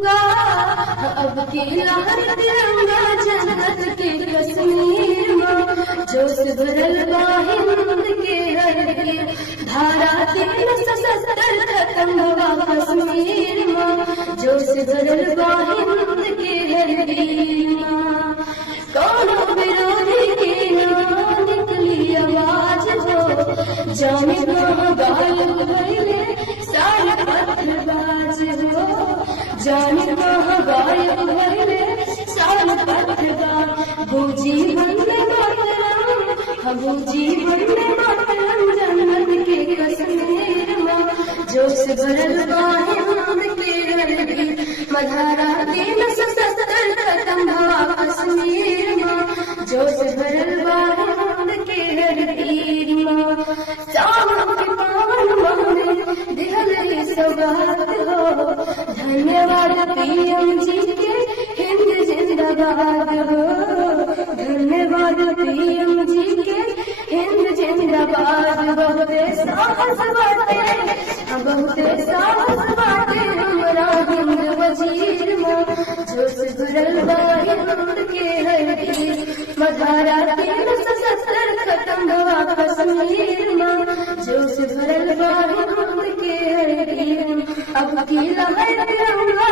अब की लहर तिरंगा जन्नत के कश्मीर में जोश भरल बा हिंद के हर धारा 370 खत्म बा कश्मीर में जोश भरल बा हिंद के हर कौनो विरोधी की ना निकली आवाज हो जाने कहाँ गायब भइले सारे पत्थरबाज हो जाने कहाँ गायब भइले सारे पत्थरबाज वो जीवन में मातरम हम जीवन में मातरम जन्नत के कश्मीर में जोश भरल बा हिंद के हरदी मधारा 370 खत्म हुआ कश्मीर में जोश भरल बा हिंद के हरदी में सावन के पावन में दिहल ये सौगात हो धन्यवाद पीएम जी के हिंद जिंदाबाद हो धन्यवाद पीएम जी के हिंद जिंदाबाद बहुत साहस बातें बहुत साहस बातें हमरा हिंद वजीर में जोश भरल बा हिंद के हरदी मधारा 370 खत्म हुआ कश्मीर में जोश भरल बा हिंद के हरदी अब की लहर तिरंगा